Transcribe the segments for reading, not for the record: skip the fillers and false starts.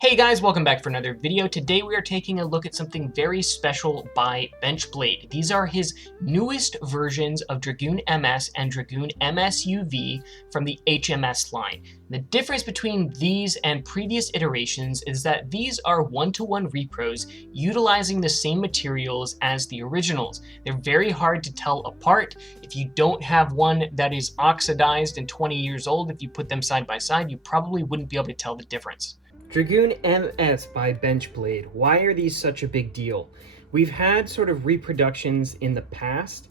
Hey guys, welcome back for another video. Today we are taking a look at something very special by Benchblade. These are his newest versions of Dragoon MS and Dragoon MSUV from the HMS line. The difference between these and previous iterations is that these are one-to-one repros utilizing the same materials as the originals. They're very hard to tell apart. If you don't have one that is oxidized and 20 years old, if you put them side by side, you probably wouldn't be able to tell the difference. Dragoon MS by Benchblade. Why are these such a big deal? We've had sort of reproductions in the past.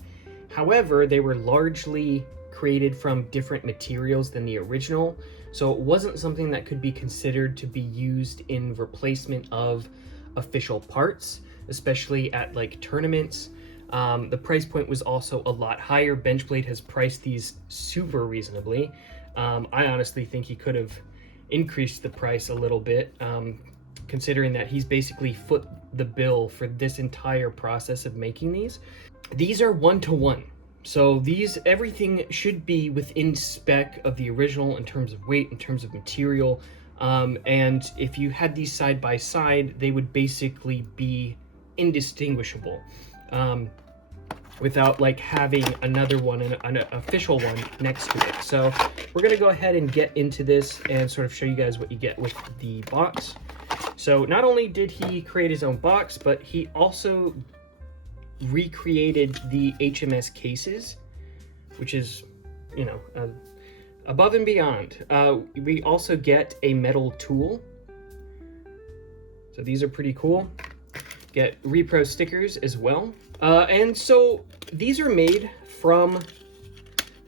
However, they were largely created from different materials than the original, so it wasn't something that could be considered to be used in replacement of official parts, especially at like tournaments. The price point was also a lot higher. Benchblade has priced these super reasonably. I honestly think he could have increased the price a little bit, considering that he's basically foot the bill for this entire process of making these. These are one-to-one, so everything should be within spec of the original in terms of weight, in terms of material, and if you had these side by side, they would basically be indistinguishable. Without like having another one, an official one next to it. So we're gonna go ahead and get into this and sort of show you guys what you get with the box. So not only did he create his own box, but he also recreated the HMS cases, which is, you know, above and beyond. We also get a metal tool. So these are pretty cool. Get repro stickers as well. And so these are made from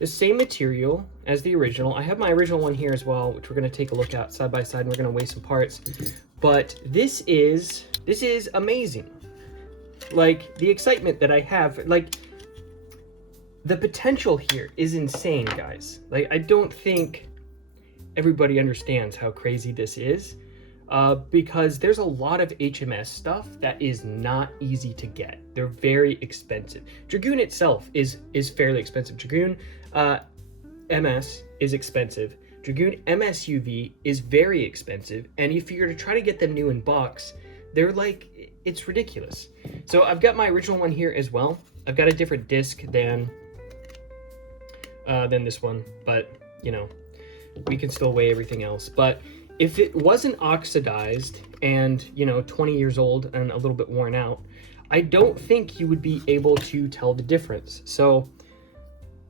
the same material as the original. I have my original one here as well, which we're going to take a look at side by side, and we're going to weigh some parts. But this is amazing. Like, the excitement that I have, like, the potential here is insane, guys. Like, I don't think everybody understands how crazy this is. Because there's a lot of HMS stuff that is not easy to get. They're very expensive. Dragoon itself is fairly expensive. Dragoon MS is expensive. Dragoon MSUV is very expensive. And if you're to try to get them new in box, they're like, it's ridiculous. So I've got my original one here as well. I've got a different disc than this one, but you know, we can still weigh everything else. But if it wasn't oxidized and, you know, 20 years old and a little bit worn out, I don't think you would be able to tell the difference. So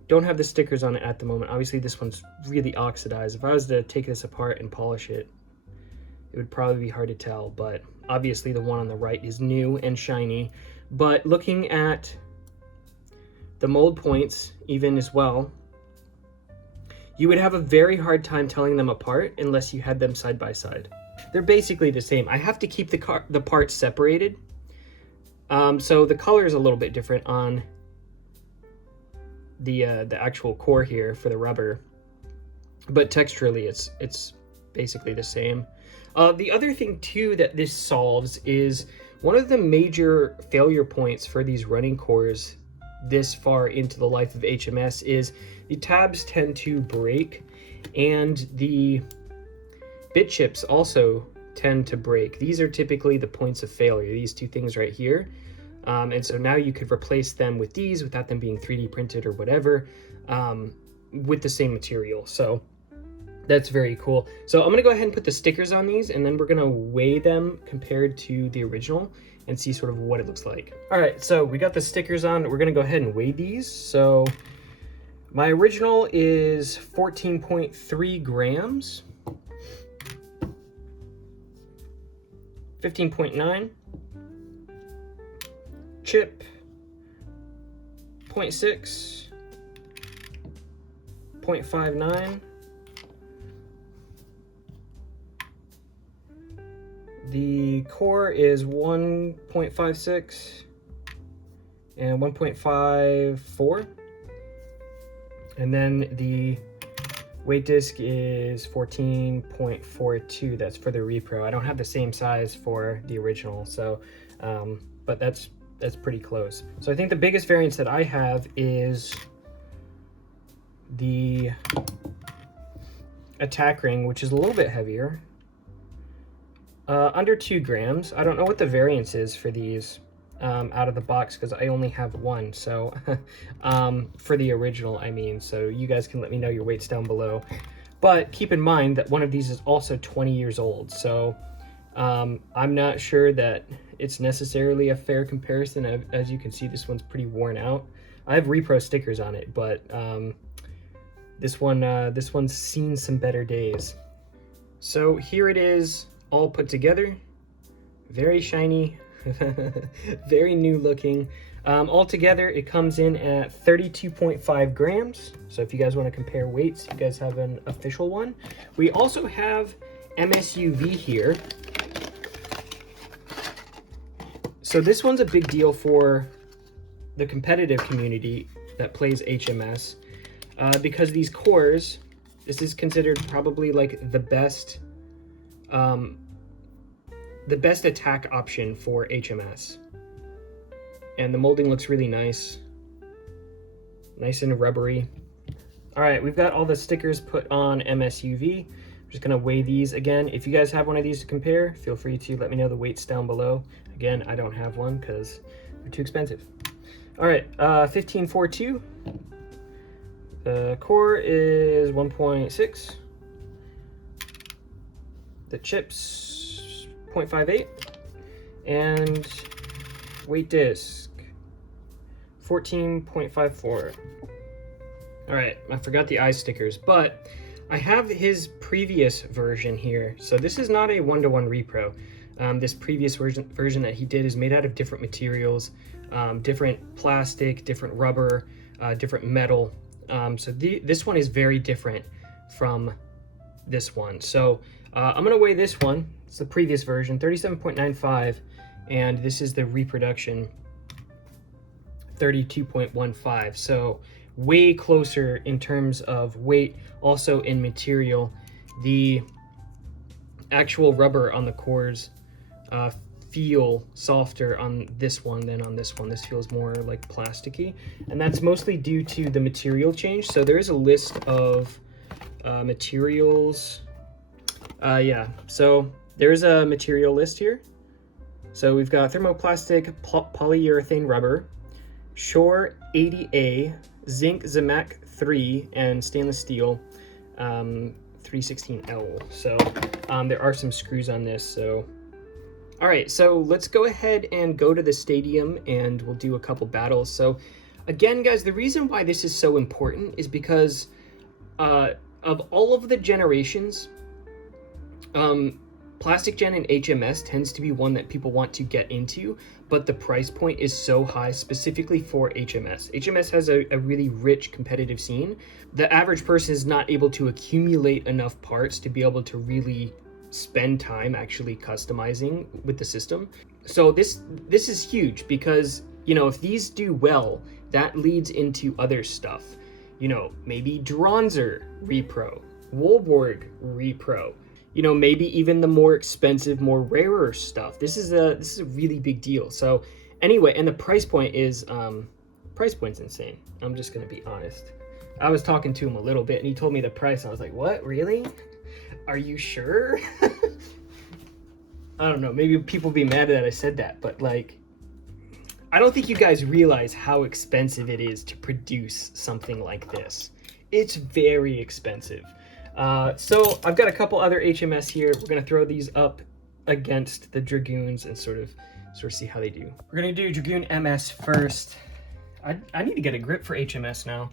don't have the stickers on it at the moment. Obviously this one's really oxidized. If I was to take this apart and polish it, it would probably be hard to tell, but obviously the one on the right is new and shiny. But looking at the mold points even as well, you would have a very hard time telling them apart unless you had them side by side. They're basically the same. I have to keep the parts separated. So the color is a little bit different on the actual core here for the rubber, but texturally it's basically the same. The other thing too that this solves is one of the major failure points for these running cores this far into the life of HMS is the tabs tend to break, and the bit chips also tend to break. These are typically the points of failure, these two things right here. And so now you could replace them with these without them being 3D printed or whatever, with the same material. So that's very cool. So I'm gonna go ahead and put the stickers on these, and then we're gonna weigh them compared to the original and see sort of what it looks like. All right, so we got the stickers on. We're gonna go ahead and weigh these. So my original is 14.3 grams. 15.9. Chip, 0.6. 0.59. The core is 1.56 and 1.54. And then the weight disc is 14.42. That's for the repro. I don't have the same size for the original, so but that's pretty close. So I think the biggest variance that I have is the attack ring, which is a little bit heavier. Under 2 grams. I don't know what the variance is for these out of the box because I only have one. So for the original, I mean, so you guys can let me know your weights down below. But keep in mind that one of these is also 20 years old. So I'm not sure that it's necessarily a fair comparison. As you can see, this one's pretty worn out. I have Repro stickers on it, but this one's seen some better days. So here it is, all put together. Very shiny, very new looking. Altogether, it comes in at 32.5 grams. So if you guys want to compare weights, you guys have an official one. We also have MSUV here. So this one's a big deal for the competitive community that plays HMS because these cores, this is considered probably like the best attack option for HMS. And the molding looks really nice and rubbery. All right, we've got all the stickers put on MSUV. I'm just gonna weigh these again. If you guys have one of these to compare, feel free to let me know the weights down below. Again, I don't have one because they're too expensive. All right, 1542. The core is 1.6. The chips, 0.58. And weight disc, 14.54. All right, I forgot the eye stickers, but I have his previous version here. So this is not a one-to-one repro. This previous version that he did is made out of different materials, different plastic, different rubber, different metal. So this one is very different from this one. So I'm gonna weigh this one. It's the previous version, 37.95, and this is the reproduction, 32.15. So way closer in terms of weight, also in material. The actual rubber on the cores feel softer on this one than on this one. This feels more like plasticky, and that's mostly due to the material change. So there is a list of materials. Yeah, so there's a material list here. So we've got thermoplastic polyurethane rubber, Shore 80A, zinc Zamac 3, and stainless steel 316L. So there are some screws on this. So all right, so let's go ahead and go to the stadium and we'll do a couple battles. So again, guys, the reason why this is so important is because of all of the generations, Plastic Gen and HMS tends to be one that people want to get into, but the price point is so high specifically for HMS. HMS has a really rich competitive scene. The average person is not able to accumulate enough parts to be able to really spend time actually customizing with the system. So this is huge because, you know, if these do well, that leads into other stuff. You know, maybe Dranzer Repro, Wolborg Repro, you know, maybe even the more expensive, more rarer stuff. This is a really big deal. So anyway, and the price point's insane. I'm just gonna be honest. I was talking to him a little bit and he told me the price. I was like, what, really? Are you sure? I don't know, maybe people be mad that I said that, but like, I don't think you guys realize how expensive it is to produce something like this. It's very expensive. So I've got a couple other HMS here. We're gonna throw these up against the Dragoons and sort of see how they do. We're gonna do Dragoon MS first. I need to get a grip for HMS now.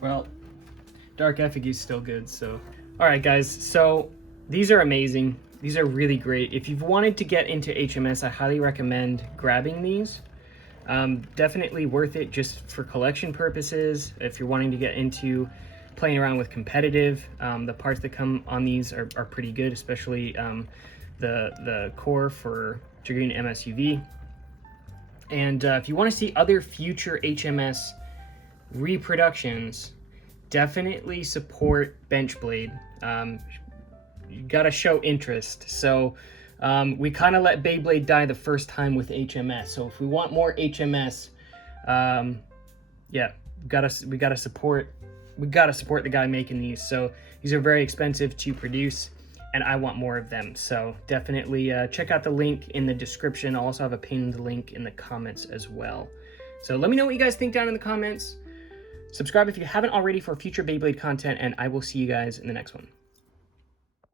Well, dark effigy is still good, so. All right, guys, so these are amazing. These are really great. If you've wanted to get into HMS, I highly recommend grabbing these. Definitely worth it just for collection purposes. If you're wanting to get into playing around with competitive, the parts that come on these are pretty good, especially the core for Dragoon MSUV. And if you want to see other future HMS reproductions, definitely support Benchblade. You gotta show interest. So we kind of let Beyblade die the first time with HMS. So if we want more HMS, yeah, we gotta support the guy making these. So these are very expensive to produce, and I want more of them. So definitely check out the link in the description. I'll also have a pinned link in the comments as well. So let me know what you guys think down in the comments. Subscribe if you haven't already for future Beyblade content, and I will see you guys in the next one.